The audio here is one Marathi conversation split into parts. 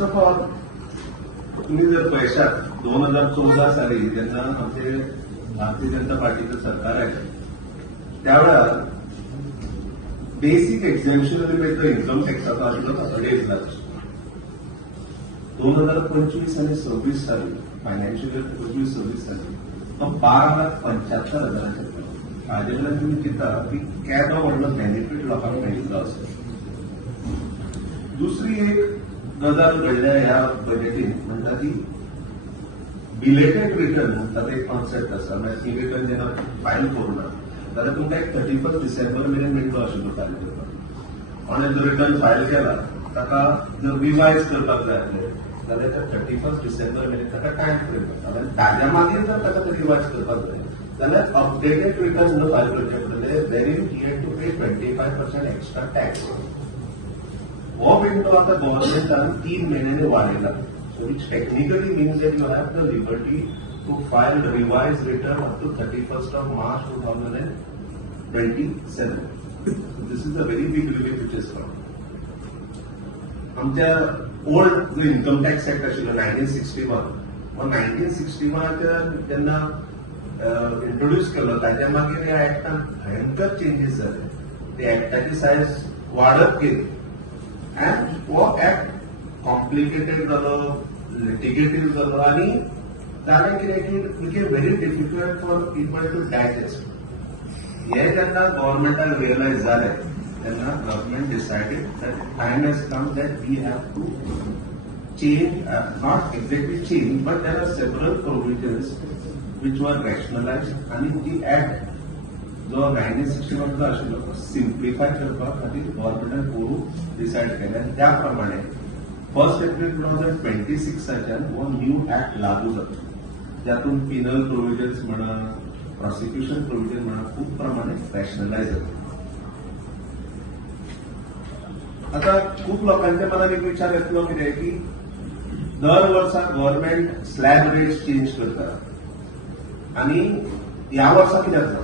फर्स्ट ऑफ ऑल तुम्ही जर पैशात 2014 साली ज्यांना आमचे भारतीय जनता पार्टीचं सरकार आहे त्यावेळा बेसिक एक्झेम्पशन मिळतं इन्कम टॅक्साचा आलेलं 2.5 लाख 2025 आणि 26 साली फायनान्शियल इयर 25-26 साली 12,75,000 भाजपला तुम्ही चिंता की कॅट ऑफ बेनिफिट लोकांना मेळिल्लो असेल. दुसरी एक गजाल घडल्या ह्या बजेटीन म्हणटा ती बिलेटेड रिटर्न म्हणटा एक कॉन्सेप्ट आसा. म्हणजे ती रिटर्न जेन्ना फायल करूना जाल्यार तुमकां एक 31 डिसेंबर मेरेन मेळटलो आशिल्लो फायल करपाक. आणि जो रिटर्न फायल केला ताका जर रिवायज करपाक जाय आसलें जाल्यार त्या 31 डिसेंबर मेरेन ताका टायम फ्रेम आसा. आनी ताज्या मागीर जर ताका ते रिवायज करपाक जाय जाल्यार अपडेटेड रिटर्न न फायल करचे पडटले very he had to pay 25% extra tax. वो विंडो आता गव्हर्नमेंटान 3 महिन्याने वाढयला. So which technically means that you have the liberty to file revise return up to 31st of March 2027. This is a very big relief which is come. आमच्या ओल्ड जो इन्कम टॅक्स ऍक्ट आशिल्लो 1961 वो 1961 जेन्ना इंट्रोड्यूस केलो ताज्या मागीर ह्या ऍक्टान भयंकर चेंजीस जाले. ते ऍक्टाची सायज वाडत गेली and वो ऍक्ट कॉम्प्लिकेटेड जालो लिटिगेटिव्ह जालो आणि जालें कितें की it became very difficult for people to digest. हे जेन्ना गव्हर्नमेंटाक रियलायज जालें तेन्ना government decided that time has come that we have to change not exactly change but there are several provisions which were rationalised. आणि ती ऍक्ट जो 1961 आशिल्लो सिम्प्लिफाय करपा खातीर गव्हर्नमेंटान करून डिसायड केलें. आणि त्या प्रमाणे 1 एप्रिल 2026 वो न्यू ऍक्ट लागू जाता. ज्यातून पिनल प्रोविजन्स म्हणा प्रॉसिक्युशन प्रोविजन म्हणा खूप प्रमाणे रॅशनलायज जाता. आता खूप लोकांच्या मनात एक विचार येतलो कितें की दर वर्सा गव्हर्नमेंट स्लॅब रेट्स चेंज करता आणि ह्या वर्सा कित्याक जाता.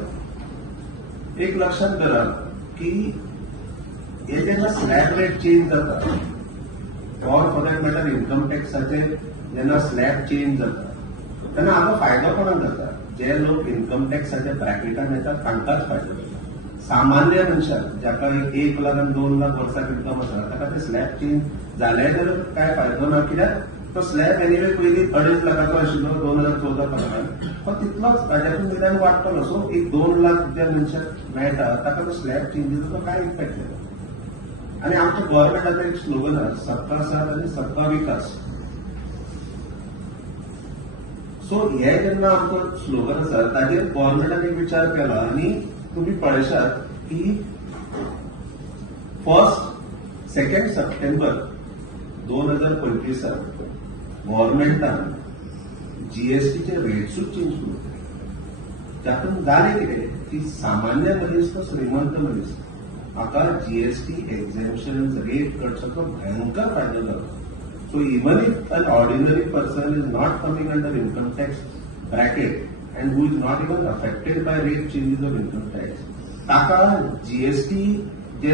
एक लक्षात धरा की हे जेन्ना स्लॅब रेट चेंज जाता or for that matter income टॅक्साचे जेन्ना स्लॅब चेंज जाता तेन्ना हाचो फायदो कोणाक जाता. जे लोक इन्कम टॅक्साच्या ब्रॅकेटान येतात तांकांच फायदो जाता. सामान्य मनशाक जाका 1 लाख आणि 2 लाख वर्साक इन्कम आसा ताका ते स्लॅब चेंज जाले जाल्यार काय फायदो ना. कित्याक तो स्लॅब एनिवे पयलीं 2.5 लाखाचो आशिल्लो 2014 पण तितलोच ताज्यातून निदान वाडटलो. सो एक 2 लाख ज्या मनशाक मेळटा ताका तो स्लॅब चेंजीचो काय इफेक्ट जाता. आणि आमच्या गव्हर्नमेंटाचो एक स्लोगन आसा सबका साथ आणि सबका विकास. सो हे जेन्ना आमचो स्लोगन आसा ताजेर गव्हर्नमेंटान एक विचार केला आणि तुम्ही पळयशात की 2 सप्टेंबर 2025 गव्हर्नमेंटान जीएसटीचे रेट्सूच चेंज करून त्यातून जालें कितें की सामान्य मनीस तो श्रीमंत मनीस हाका जीएसटी एक्झेम्पशन रेट कटसाचो भयंकर फायदो जालो. So even if an ordinary person is not coming under income tax bracket and who is not even affected by rate changes of income tax ताका जीएसटी जे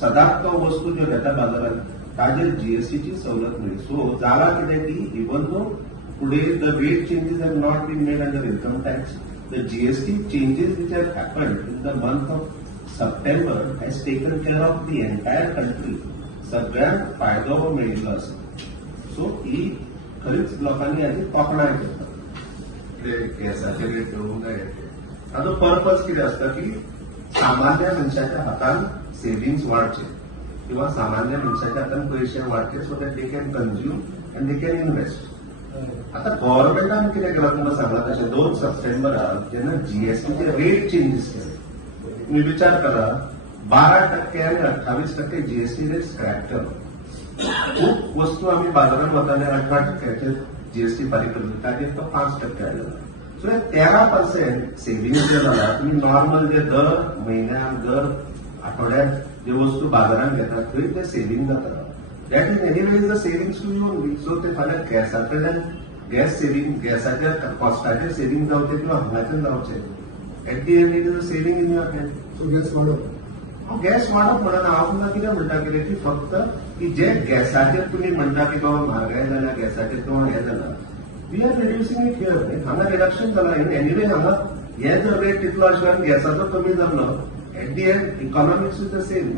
सदांच तो वस्तू ज्यो घेता बाजारात ताजेर जीएसटीची सवलत मेळ्ळी. सो जाला कितें की even though today the rate changes have not been made under income tax. The GST changes which have happened in the month of September has taken care of the entire country. सगळ्यांक फायदो हो मेळिल्लो आसा. सो ही खरीच लोकांनी हाची तोखणाय करता. गॅसाचे रेट देवूंक जाय हाचो पर्पज कितें आसता की सामान्य मनशाच्या हातान सेव्हिंग्स वाडचे किंवा सामान्य मनशाच्या हातान पयशे वाडचे so that they can consume and they can invest. आता गव्हर्नमेंटान कितें केलां तुमकां सांगला तशें 2 सप्टेंबराक जेन्ना जीएसटीचे रेट चेंजीस केले तुम्ही विचार करा 12% आणि 28% जीएसटी रेट स्क्रॅप केलो. खूप वस्तू आम्ही बाजारात वताले 18% जीएसटी फारीक करतले ताजेर तो 5% आयलो. सो 13% सेव्हिंग्स जे जाला तुम्ही नॉर्मल जे दर म्हयन्याक दर आठवड्यात जे वस्तू बाजारात घेतात थंय ते सेव्हिंग जाता. That is anyways the savings to you only. So ते फाल्यां गॅसांतल्यान गॅस सेव्हिंग गॅसाच्या कॉस्टाचेर सेव्हिंग जावचे किंवा हांगाच्यान जावचे at the end it is a saving in your hand. So gas वाडप म्हणून हांव तुमकां कितें म्हणटा कितें की फक्त की जे गॅसाचेर तुम्ही म्हणटा की बाबा म्हारगाय जाल्या गॅसाचेर किंवा हे जाला we are reducing it here हांगा रिडक्शन जाला एनिवे हांगा हे जर रेट तितलो आशिल्लो आनी गॅसाचो कमी जाल्लो eight the end economics is the same